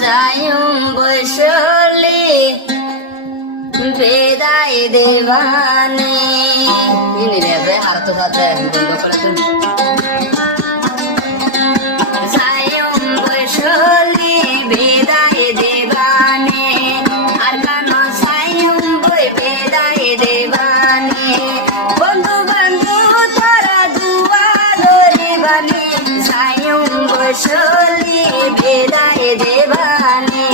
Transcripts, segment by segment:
যায়ুম বৈশলি বেদায় দেবানে রে আর তো সাথে বন্ধ করে তুমি যায়ুম বৈশলি বেদায় দেবানে আর কানো যায়ুম বই বেদায় দেবানে বন্ধু বন্ধু তোরা দুয়া ধরিবানে যায়ুম বৈশলি বেদায় দেবানে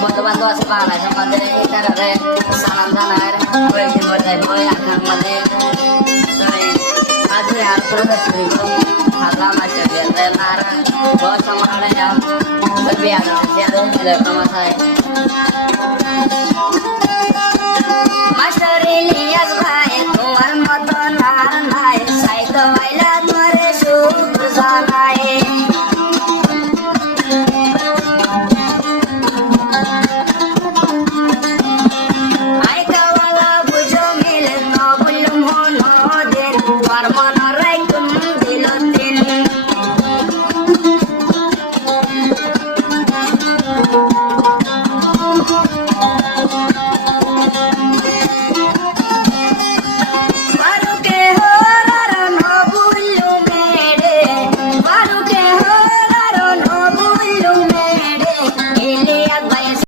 বন্ধু-বান্ধব আছে বাংলাদেশের মধ্যে তারা সালাম জানার কয়েকদিন পর যাইব আখার মধ্যে আজ আর প্রকাশ করিব হাতলাম আছে আর বহুত সমানে যাও বিয়া আছে আর এরকম আছে মাস্টার ইলিয়াস ভাই তোমার মত আর নাই সাইতো আইলা তোরে সুখ জানাই